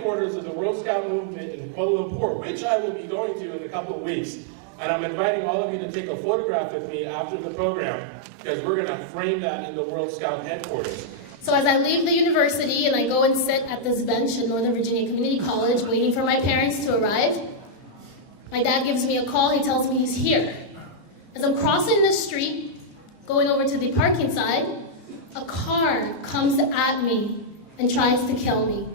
headquarters of the World Scout movement in Kuala Lumpur, which I will be going to in a couple of weeks. And I'm inviting all of you to take a photograph with me after the program, because we're going to frame that in the World Scout headquarters. So as I leave the university and I go and sit at this bench in Northern Virginia Community College waiting for my parents to arrive, my dad gives me a call. He tells me he's here. As I'm crossing the street, going over to the parking side, a car comes at me and tries to kill me.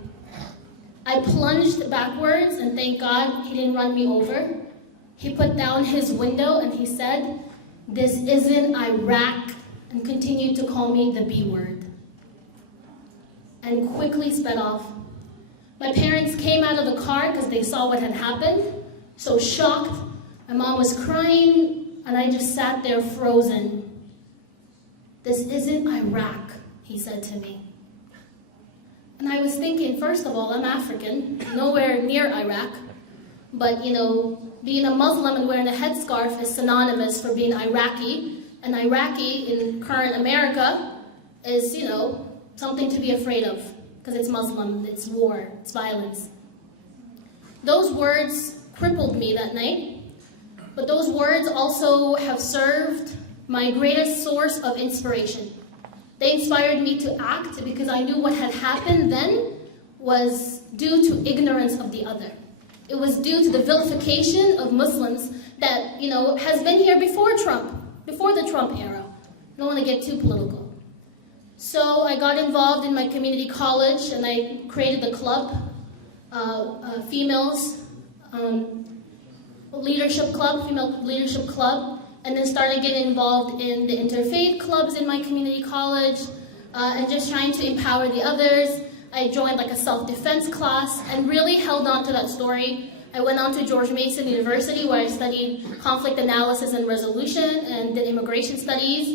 I plunged backwards, and thank God he didn't run me over. He put down his window and he said, "This isn't Iraq," and continued to call me the B word, and quickly sped off. My parents came out of the car because they saw what had happened, so shocked. My mom was crying, and I just sat there frozen. "This isn't Iraq," he said to me. And I was thinking, first of all, I'm African, nowhere near Iraq, but being a Muslim and wearing a headscarf is synonymous for being Iraqi, and Iraqi in current America is, something to be afraid of, because it's Muslim, it's war, it's violence. Those words crippled me that night, but those words also have served my greatest source of inspiration. They inspired me to act because I knew what had happened then was due to ignorance of the other. It was due to the vilification of Muslims that, has been here before Trump, before the Trump era. I don't want to get too political. So I got involved in my community college and I created the club, females leadership club, female leadership club, and then started getting involved in the interfaith clubs in my community college, and just trying to empower the others. I joined like a self-defense class and really held on to that story. I went on to George Mason University where I studied conflict analysis and resolution and did immigration studies.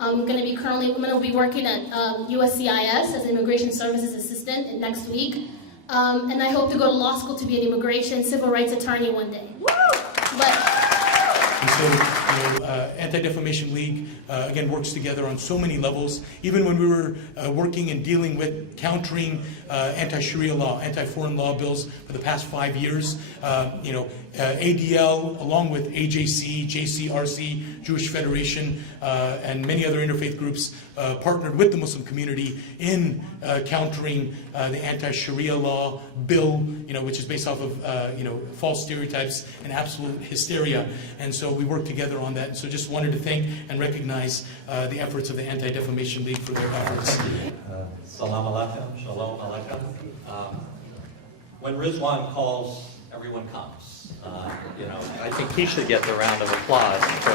I'm going to be working at USCIS as an immigration services assistant next week. And I hope to go to law school to be an immigration civil rights attorney one day. And so, Anti-Defamation League, again, works together on so many levels. Even when we were working and dealing with countering anti-Sharia law, anti-foreign law bills for the past 5 years, ADL, along with AJC, JCRC, Jewish Federation, and many other interfaith groups partnered with the Muslim community in countering the anti-Sharia law bill, which is based off of false stereotypes and absolute hysteria. And so we worked together on that. So just wanted to thank and recognize the efforts of the Anti-Defamation League for their efforts. Salam alaikum, shalom alaikum. When Rizwan calls, everyone comes. I think he should get the round of applause for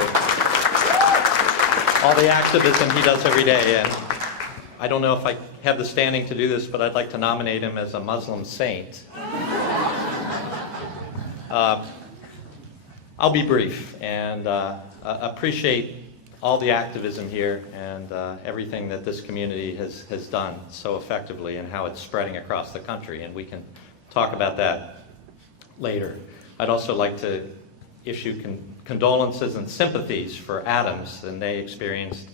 all the activism he does every day. And I don't know if I have the standing to do this, but I'd like to nominate him as a Muslim saint. I'll be brief and appreciate all the activism here and everything that this community has done so effectively and how it's spreading across the country, and we can talk about that later. I'd also like to issue condolences and sympathies for Adams, and they experienced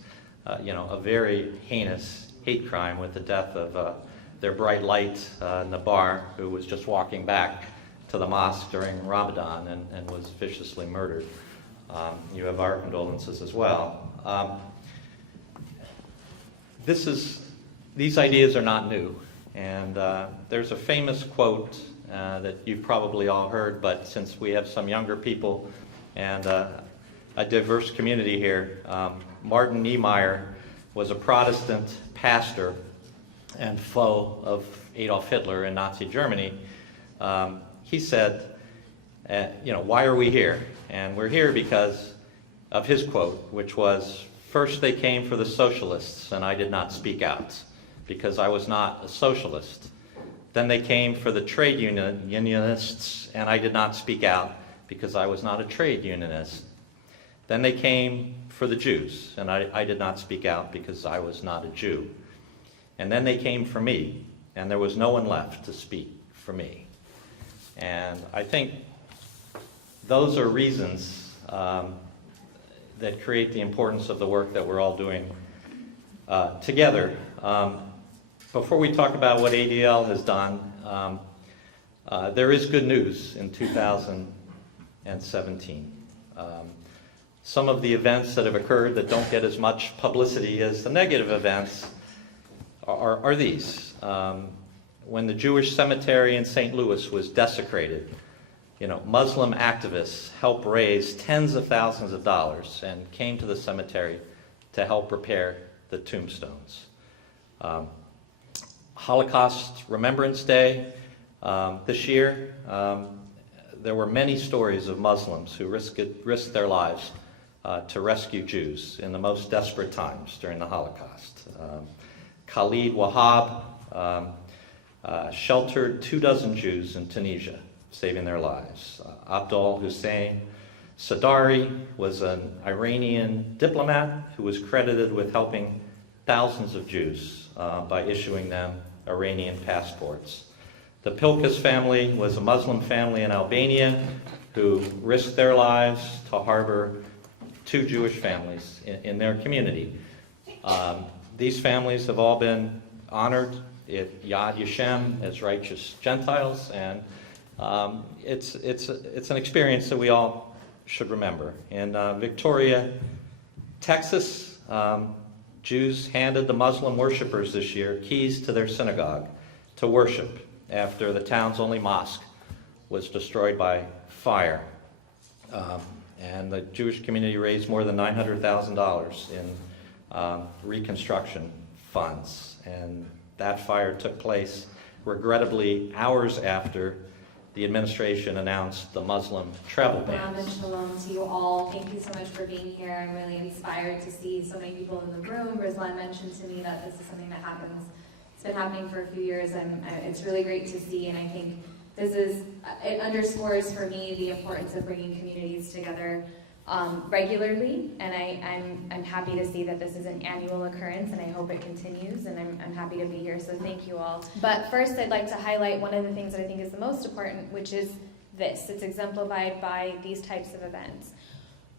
a very heinous hate crime with the death of their bright light, Nabar, who was just walking back to the mosque during Ramadan and was viciously murdered. You have our condolences as well. These ideas are not new, and there's a famous quote that you've probably all heard, but since we have some younger people and a diverse community here, Martin Niemeyer was a Protestant pastor and foe of Adolf Hitler in Nazi Germany. He said, why are we here? And we're here because of his quote, which was, "First they came for the socialists, and I did not speak out, because I was not a socialist. Then they came for the trade unionists, and I did not speak out, because I was not a trade unionist. Then they came for the Jews, and I did not speak out, because I was not a Jew. And then they came for me, and there was no one left to speak for me." And I think those are reasons that create the importance of the work that we're all doing together. Before we talk about what ADL has done, There is good news in 2017. Some of the events that have occurred that don't get as much publicity as the negative events are these. When the Jewish cemetery in St. Louis was desecrated, Muslim activists helped raise tens of thousands of dollars and came to the cemetery to help repair the tombstones. Holocaust Remembrance Day this year, there were many stories of Muslims who risked their lives to rescue Jews in the most desperate times during the Holocaust. Khalid Wahab sheltered 24 Jews in Tunisia, saving their lives. Abdul Hussein Sadari was an Iranian diplomat who was credited with helping thousands of Jews by issuing them Iranian passports. The Pilkas family was a Muslim family in Albania who risked their lives to harbor 2 Jewish families in their community. These families have all been honored at Yad Vashem as righteous Gentiles, and it's an experience that we all should remember. In Victoria, Texas, Jews handed the Muslim worshipers this year keys to their synagogue to worship after the town's only mosque was destroyed by fire. And the Jewish community raised more than $900,000 in reconstruction funds. And that fire took place, regrettably, hours after the administration announced the Muslim travel ban. And shalom to you all. Thank you so much for being here. I'm really inspired to see so many people in the room. Ruslan mentioned to me that this is something that happens. It's been happening for a few years, and it's really great to see, and I think it underscores for me the importance of bringing communities together regularly, and I'm happy to see that this is an annual occurrence, and I hope it continues, and I'm happy to be here, so thank you all. But first, I'd like to highlight one of the things that I think is the most important, which is this. It's exemplified by these types of events.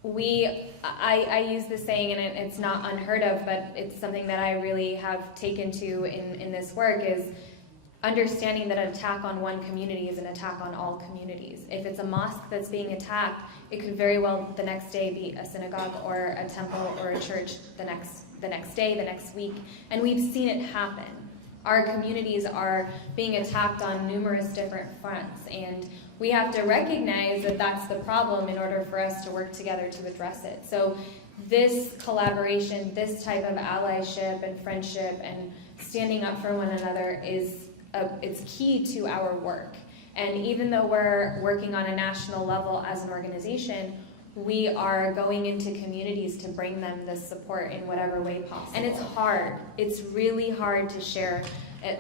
I use this saying, and it's not unheard of, but it's something that I really have taken to in this work, is understanding that an attack on one community is an attack on all communities. If it's a mosque that's being attacked, it could very well the next day be a synagogue or a temple or a church the next day, the next week, and we've seen it happen. Our communities are being attacked on numerous different fronts, and we have to recognize that that's the problem in order for us to work together to address it. So this collaboration, this type of allyship and friendship and standing up for one another it's key to our work. And even though we're working on a national level as an organization, we are going into communities to bring them this support in whatever way possible. And it's hard. It's really hard to share.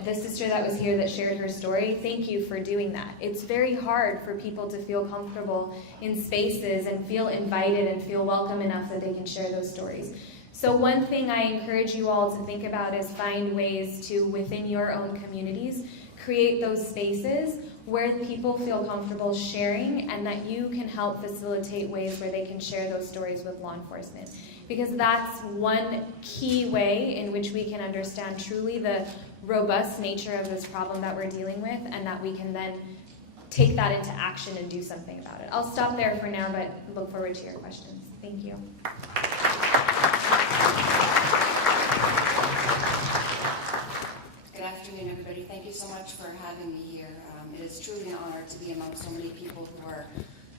The sister that was here that shared her story, thank you for doing that. It's very hard for people to feel comfortable in spaces and feel invited and feel welcome enough that they can share those stories. So one thing I encourage you all to think about is find ways to, within your own communities, create those spaces where people feel comfortable sharing, and that you can help facilitate ways where they can share those stories with law enforcement. Because that's one key way in which we can understand truly the robust nature of this problem that we're dealing with, and that we can then take that into action and do something about it. I'll stop there for now, but look forward to your questions. Thank you. Good afternoon, everybody. Thank you so much for having me here. It is truly an honor to be among so many people who are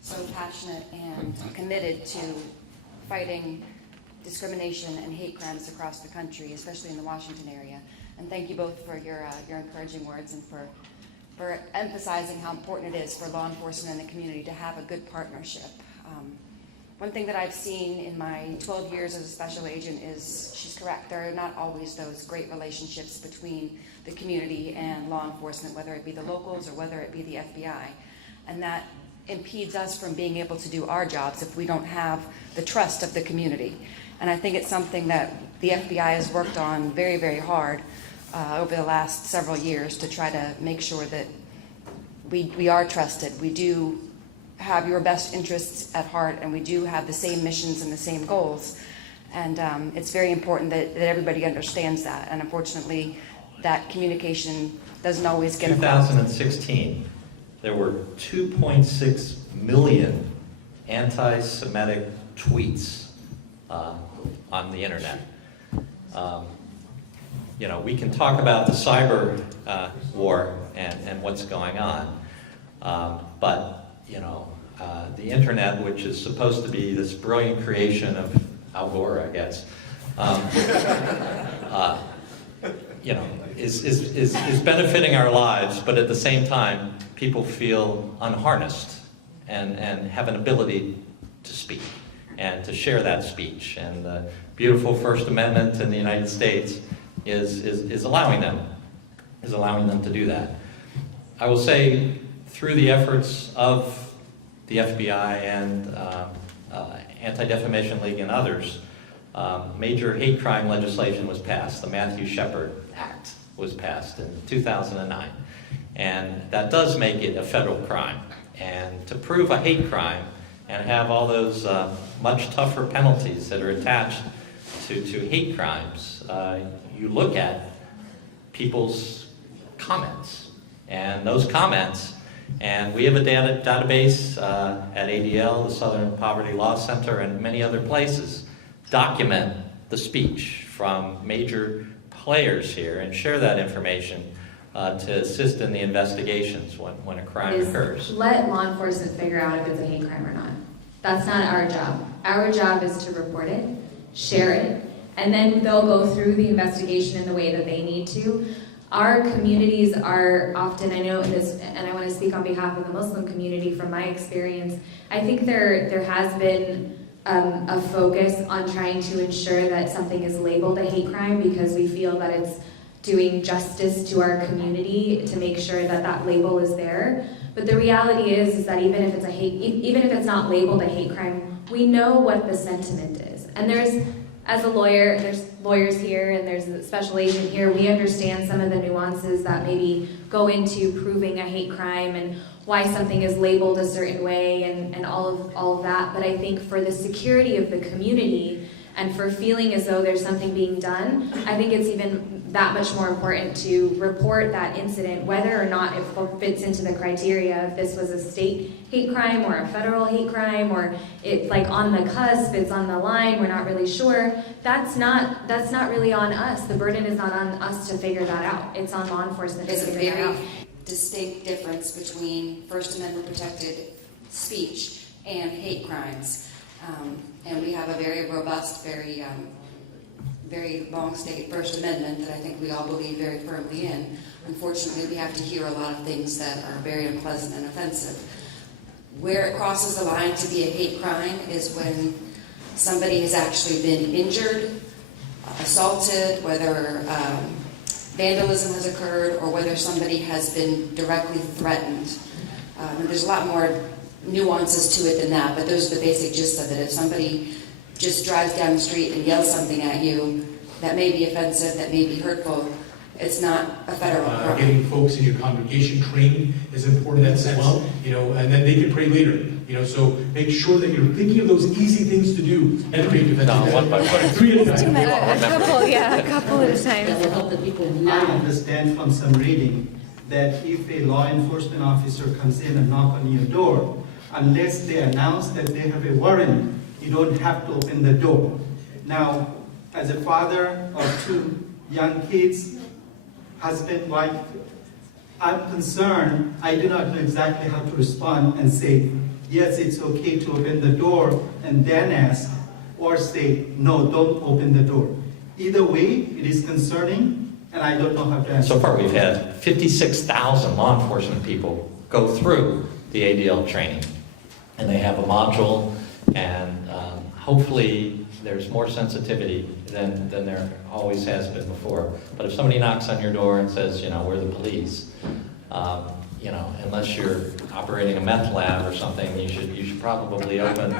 so passionate and committed to fighting discrimination and hate crimes across the country, especially in the Washington area. And thank you both for your encouraging words and for emphasizing how important it is for law enforcement and the community to have a good partnership. One thing that I've seen in my 12 years as a special agent is, she's correct, there are not always those great relationships between the community and law enforcement, whether it be the locals or whether it be the FBI. And that impedes us from being able to do our jobs if we don't have the trust of the community. And I think it's something that the FBI has worked on very, very hard over the last several years to try to make sure that we are trusted. We do have your best interests at heart, and we do have the same missions and the same goals. And it's very important that everybody understands that. And unfortunately, that communication doesn't always get across. 2016, there were 2.6 million anti-Semitic tweets on the internet. We can talk about the cyber war and what's going on, but the internet, which is supposed to be this brilliant creation of Al Gore, I guess, is benefiting our lives, but at the same time, people feel unharnessed and have an ability to speak and to share that speech. And the beautiful First Amendment in the United States is allowing them to do that. I will say, through the efforts of the FBI and Anti-Defamation League and others, major hate crime legislation was passed. The Matthew Shepard Act was passed in 2009. And that does make it a federal crime. And to prove a hate crime and have all those much tougher penalties that are attached to hate crimes, you look at people's comments. And those comments, and we have a database at ADL, the Southern Poverty Law Center, and many other places, document the speech from major players here and share that information to assist in the investigations when a crime occurs. Let law enforcement figure out if it's a hate crime or not. That's not our job. Our job is to report it, share it, and then they'll go through the investigation in the way that they need to. Our communities are often, I know this, and I want to speak on behalf of the Muslim community from my experience, I think there has been a focus on trying to ensure that something is labeled a hate crime because we feel that it's doing justice to our community to make sure that that label is there. But the reality is that even if it's not labeled a hate crime, we know what the sentiment is. And as a lawyer, there's lawyers here and there's a special agent here, we understand some of the nuances that maybe go into proving a hate crime and why something is labeled a certain way and all of that. But I think for the security of the community and for feeling as though there's something being done, I think it's even that much more important to report that incident, whether or not it fits into the criteria, if this was a state hate crime or a federal hate crime, or it's like on the cusp, it's on the line, we're not really sure. That's not really on us. The burden is not on us to figure that out. It's on law enforcement to figure that out. There's a very distinct difference between First Amendment protected speech and hate crimes. And we have a very robust, very long-stated First Amendment that I think we all believe very firmly in. Unfortunately, we have to hear a lot of things that are very unpleasant and offensive. Where it crosses the line to be a hate crime is when somebody has actually been injured, assaulted, whether vandalism has occurred, or whether somebody has been directly threatened. And there's a lot more nuances to it than that, but those are the basic gist of it. If somebody just drives down the street and yells something at you, that may be offensive, that may be hurtful, it's not a federal crime. Getting folks in your congregation trained is important in that sense, and then they can pray later. So make sure that you're thinking of those easy things to do and pray defensive. One by one. Three at a time. A couple at a time. That will help the people now. I understand from some reading that if a law enforcement officer comes in and knocks on your door, unless they announce that they have a warrant, you don't have to open the door. Now, as a father of two young kids, husband, wife, I'm concerned. I do not know exactly how to respond and say, yes, it's okay to open the door, and then ask, or say, no, don't open the door. Either way, it is concerning, and I don't know how to answer. So far, we've had 56,000 law enforcement people go through the ADL training, and they have a module, and hopefully there's more sensitivity than there always has been before. But if somebody knocks on your door and says, we're the police, unless you're operating a meth lab or something, you should probably open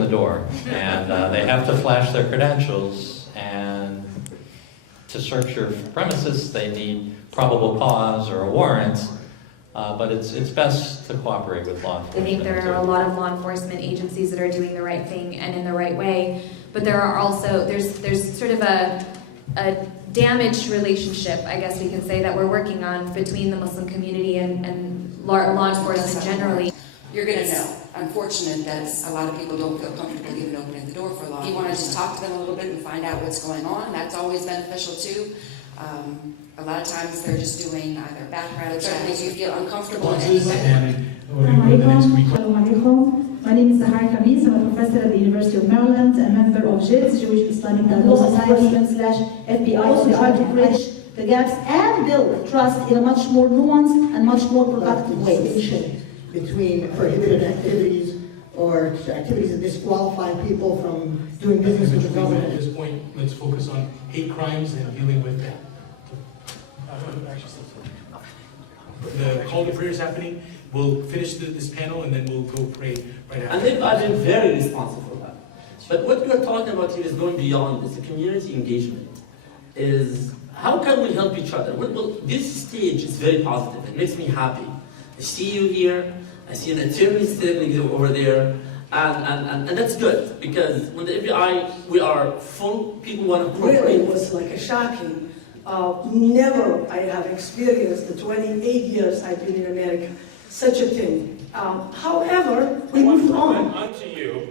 the door. And they have to flash their credentials, and to search your premises, they need probable cause or a warrant. But it's best to cooperate with law enforcement. I think there are a lot of law enforcement agencies that are doing the right thing and in the right way, but there are also, there's sort of a damaged relationship, I guess we can say, that we're working on between the Muslim community and law enforcement generally. You're going to know. Unfortunate that a lot of people don't feel comfortable even opening the door for law. You want to just talk to them a little bit and find out what's going on. That's always beneficial too. A lot of times they're just doing either background checks. You feel uncomfortable in any way. My name is Sahar Khamis. I'm a professor at the University of Maryland, a member of JIDS, Jewish Islamic Dialogue Society. I also try to bridge the gaps and build trust in a much more nuanced and much more productive way. Between prohibited activities or activities that disqualify people from doing business with the government. At this point, let's focus on hate crimes and dealing with that. The call to prayer is happening. We'll finish this panel and then we'll go pray right after. And they've been very responsive for that. But what we're talking about here is going beyond this. The community engagement is how can we help each other? Well, this stage is very positive. It makes me happy. I see you here. I see an attorney standing over there. And that's good, because when the FBI, we are full, people want to cooperate. Really was like a shocking. Never I have experienced the 28 years I've been in America, such a thing. However, we moved on. Unto you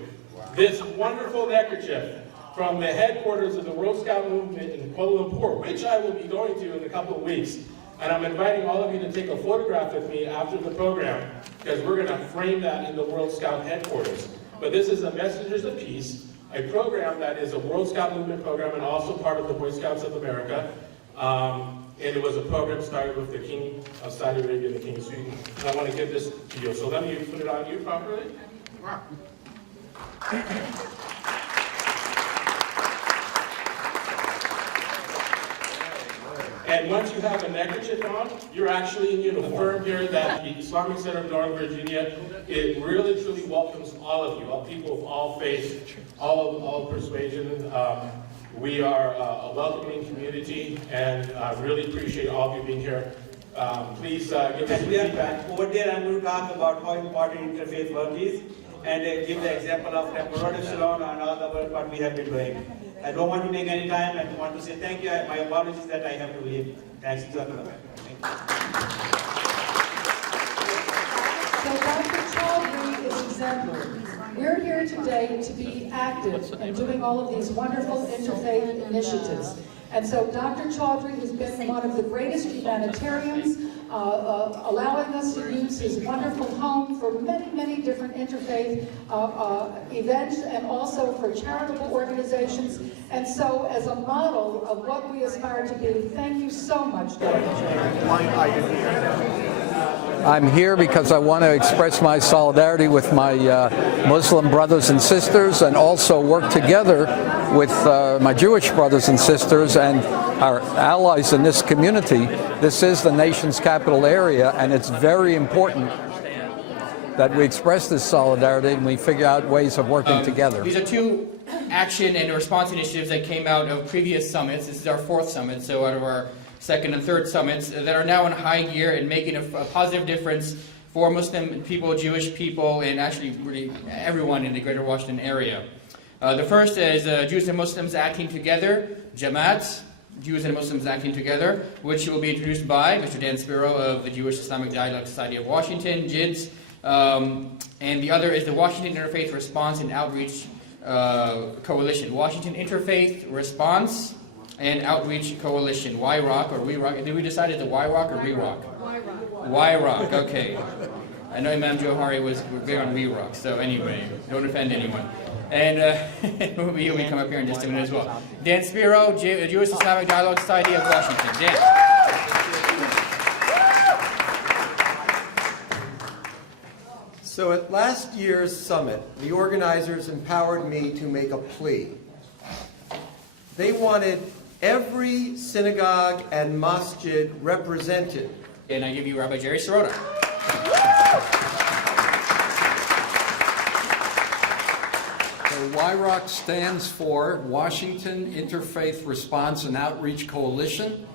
this wonderful neckerchief from the headquarters of the World Scout movement in Kuala Lumpur, which I will be going to in a couple of weeks. And I'm inviting all of you to take a photograph with me after the program, because we're going to frame that in the World Scout headquarters. But this is the Messengers of Peace, a program that is a World Scout movement program and also part of the Boy Scouts of America. And it was a program started with the King of Saudi Arabia and the King of Sweden. And I want to give this to you. So let me put it on you properly. And once you have a neckerchief on, you're actually in uniform. The firm here that the Islamic Center of Northern Virginia, it really truly welcomes all of you, all people of all faiths, all persuasion. We are a welcoming community, and I really appreciate all of you being here. Please give us feedback. Over there, I'm going to talk about how important interfaith work is, and give the example of Temporary Salon and all the work what we have been doing. I don't want to take any time. I want to say thank you. My apologies that I have to leave. Thanks. So Dr. Chaudhry is exemplary. We're here today to be active in doing all of these wonderful interfaith initiatives. And so Dr. Chaudhry has been one of the greatest humanitarians, allowing us to use his wonderful home for many, many different interfaith events and also for charitable organizations. And so as a model of what we aspire to be, thank you so much, Dr. Chaudhry. I'm here because I want to express my solidarity with my Muslim brothers and sisters, and also work together with my Jewish brothers and sisters and our allies in this community. This is the nation's capital area, and it's very important that we express this solidarity and we figure out ways of working together. These are two action and response initiatives that came out of previous summits. This is our fourth summit, so out of our second and third summits that are now in high gear and making a positive difference for Muslim people, Jewish people, and actually really everyone in the greater Washington area. The first is Jews and Muslims acting together, Jamaat, Jews and Muslims acting together, which will be introduced by Mr. Dan Spiro of the Jewish Islamic Dialogue Society of Washington, JIDS. And the other is the Washington Interfaith Response and Outreach Coalition. Washington Interfaith Response and Outreach Coalition, YROC or WeRock. Did we decide it's the YROC or WeRock? YROC, okay. I know Imam Johari was big on WeRock, so anyway, don't offend anyone. And he'll be come up here in just a minute as well. Dan Spiro, Jewish Islamic Dialogue Society of Washington. Dan. So at last year's summit, the organizers empowered me to make a plea. They wanted every synagogue and masjid represented. And I give you Rabbi Jerry Sirota. So YROC stands for Washington Interfaith Response and Outreach Coalition.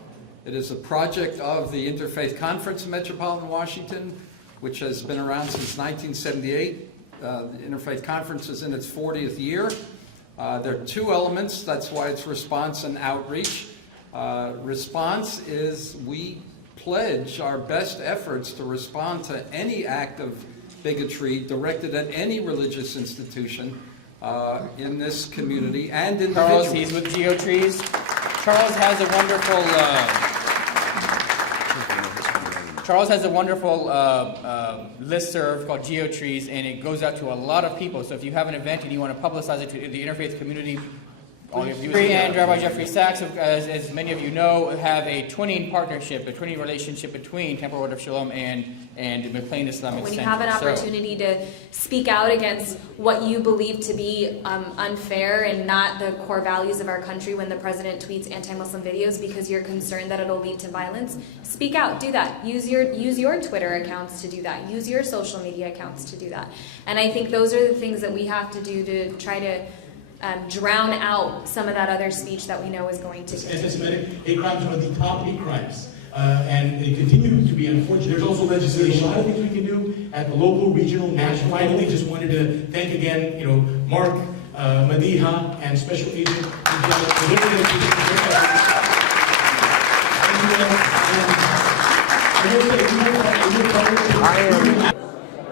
It is a project of the Interfaith Conference in Metropolitan Washington, which has been around since 1978. The Interfaith Conference is in its 40th year. There are two elements. That's why it's response and outreach. response is we pledge our best efforts to respond to any act of bigotry directed at any religious institution in this community and individuals. Charles, he's with GeoTrees. Charles has a wonderful listserv called GeoTrees, and it goes out to a lot of people. So if you have an event and you want to publicize it to the interfaith community, all you have to do is and Rabbi Jeffrey Sachs, as many of you know, have a twinning partnership, a twinning relationship between Temple Word of Shalom and McLean Islamic When you Center. have an opportunity to speak out against what you believe to be unfair and not the core values of our country, when the president tweets anti-Muslim videos because you're concerned that it'll lead to violence, speak out, do that. Use your Twitter accounts to do that. Use your social media accounts to do that. And I think those are the things that we have to do to try to drown out some of that other speech that we know is going to continue. Anti-Semitic hate crimes are the top hate crimes. And they continue to be unfortunate. There's also legislation. A lot of things we can do at the local, regional, national. Finally, just wanted to thank again, Mark, Madiha, and Special Agent. I am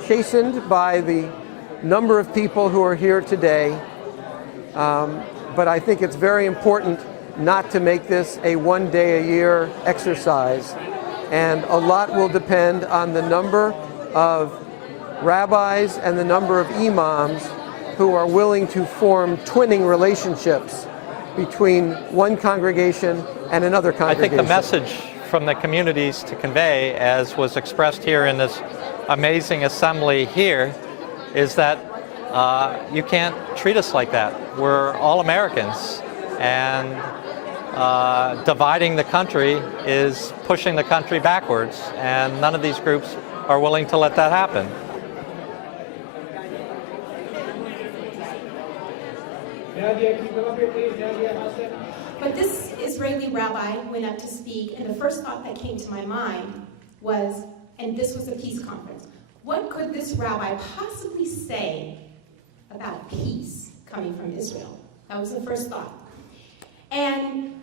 chastened by the number of people who are here today, but I think it's very important not to make this a one-day-a-year exercise, and a lot will depend on the number of rabbis and the number of imams who are willing to form twinning relationships between one congregation and another congregation. I think the message from the communities to convey, as was expressed here in this amazing assembly here, is that you can't treat us like that. We're all Americans, and dividing the country is pushing the country backwards, and none of these groups are willing to let that happen. But this Israeli rabbi went up to speak, and the first thought that came to my mind was, and this was a peace conference, what could this rabbi possibly say about peace coming from Israel? That was the first thought. And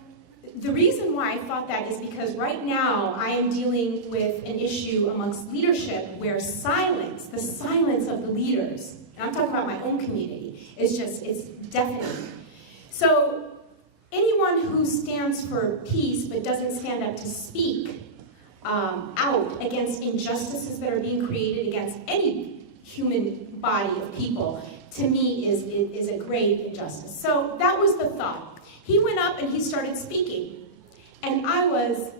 the reason why I thought that is because right now I am dealing with an issue amongst leadership where silence, the silence of the leaders, and I'm talking about my own community, it's deafening. So anyone who stands for peace but doesn't stand up to speak out against injustices that are being created against any human body of people, to me is a great injustice. So that was the thought. He went up and he started speaking, and I was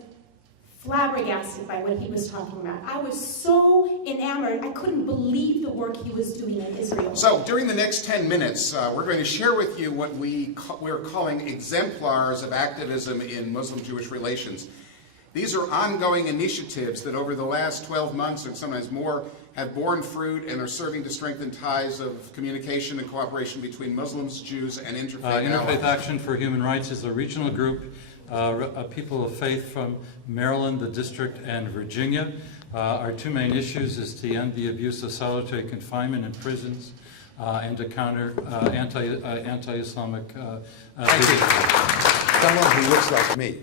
flabbergasted by what he was talking about. I was so enamored, I couldn't believe the work he was doing in Israel. So during the next 10 minutes, we're going to share with you what we're calling exemplars of activism in Muslim-Jewish relations. These are ongoing initiatives that over the last 12 months and sometimes more have borne fruit and are serving to strengthen ties of communication and cooperation between Muslims, Jews, and interfaith allies. Interfaith Action for Human Rights is a regional group, people of faith from Maryland, the District, and Virginia. Our two main issues is to end the abuse of solitary confinement in prisons and to counter anti-Islamic Someone who looks like me.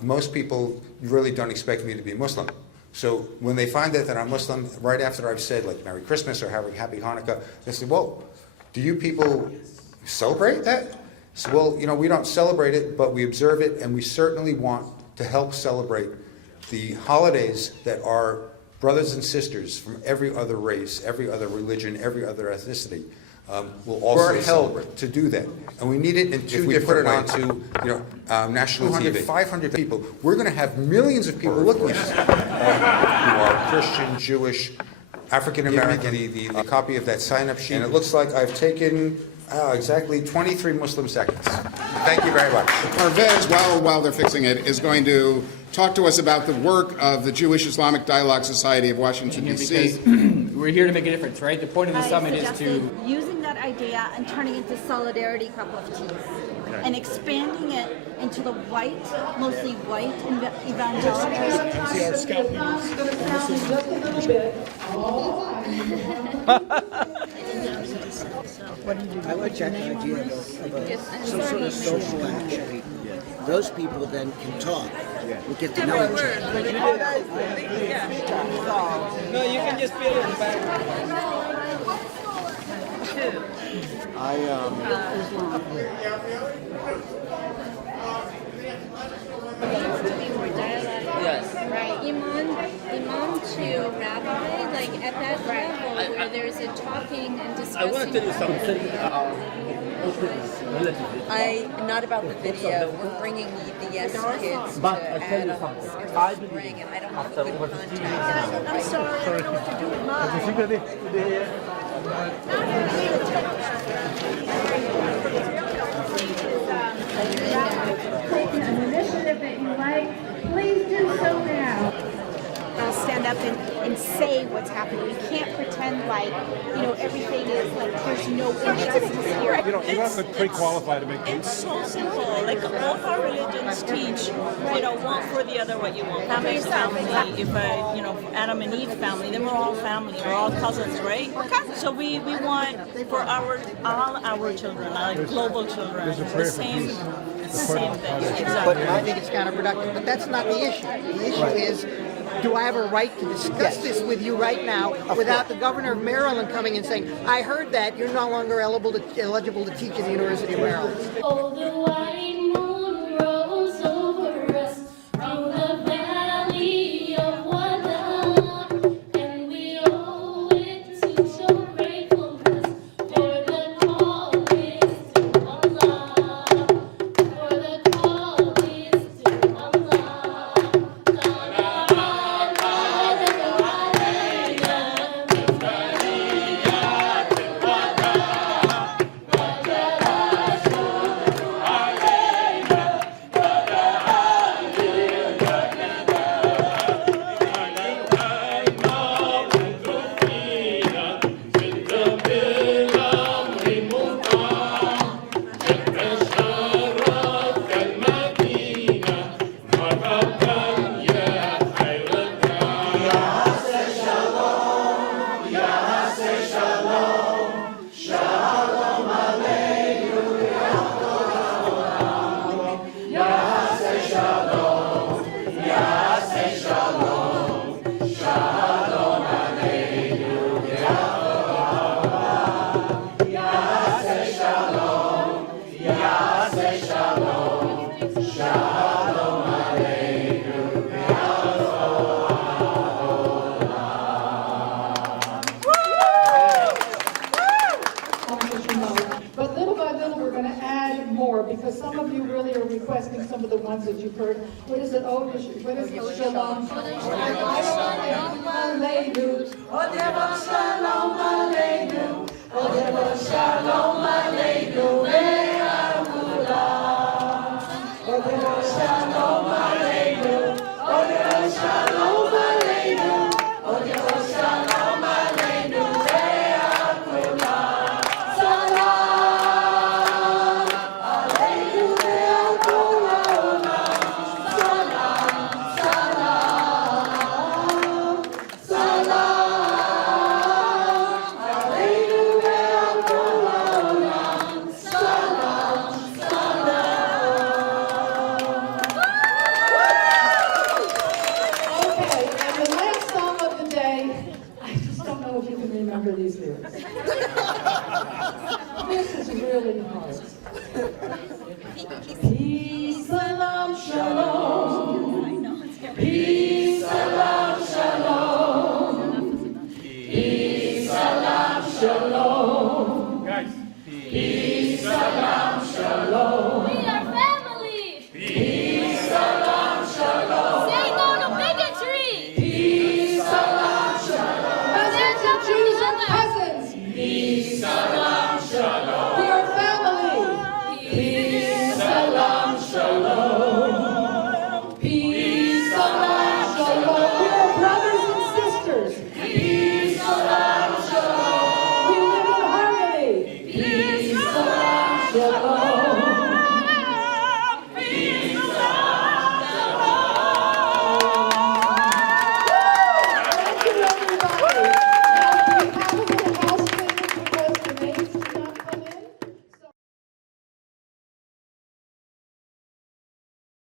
Most people really don't expect me to be Muslim. So when they find out that I'm Muslim, right after I've said, like, Merry Christmas or Happy Hanukkah, they say, well, do you people celebrate that? So, well, we don't celebrate it, but we observe it, and we certainly want to help celebrate the holidays that our brothers and sisters from every other race, every other religion, every other ethnicity will also celebrate. To do that. And we need it in two different ways. If we put it onto national TV. 500 people. We're going to have millions of people looking at us who are Christian, Jewish, African American. The copy of that sign-up sheet. And it looks like I've taken exactly 23 Muslim seconds. Thank you very much. Parvez, while they're fixing it, is going to talk to us about the work of the Jewish Islamic Dialogue Society of Washington, D.C. We're here to make a difference, right? The point of the summit is to... using that idea and turning it into solidarity cup of tea, and expanding it into the white, mostly white evangelicals. See our scout I like that idea of some sort of social action. those people then can talk. We get to know each other. No, you can just feel it in the back. Yes. Right. Imam to rabbi, like at that level where there's a talking and discussing. I want to tell you something. Not about the video. We're bringing the Yes Kids to Adams in the spring, and I don't have a good contact. I'm sorry, I don't know what to do with mine. Taking an initiative that you like, please do so now. Stand up and say what's happening. We can't pretend like, everything is like there's no injustice here. You don't have to pre-qualify to make it. It's so simple. Like both our religions teach, one for the other what you want. Family is family. If Adam and Eve family, then we're all family. We're all cousins, right? So we want for all our children, our global children, the same thing. But I think it's counterproductive. But that's not the issue. The issue is, do I have a right to discuss this with you right now without the governor of Maryland coming and saying, I heard that you're no longer eligible to teach at the University of Maryland? Oh, the white moon rose over us from the valley of Wada, and we owe it to show gratefulness for the call is to Allah, for the call is to Allah. But little by little, we're going to add more because some of you really are requesting some of the ones that you've heard. What is it? Oh, what is it? Shalom. Shalom Aleinu. Shalom Aleinu. Shalom Aleinu. Shalom Aleinu. Shalom Aleinu. Shalom Aleinu. Remember these lyrics. This is really hard.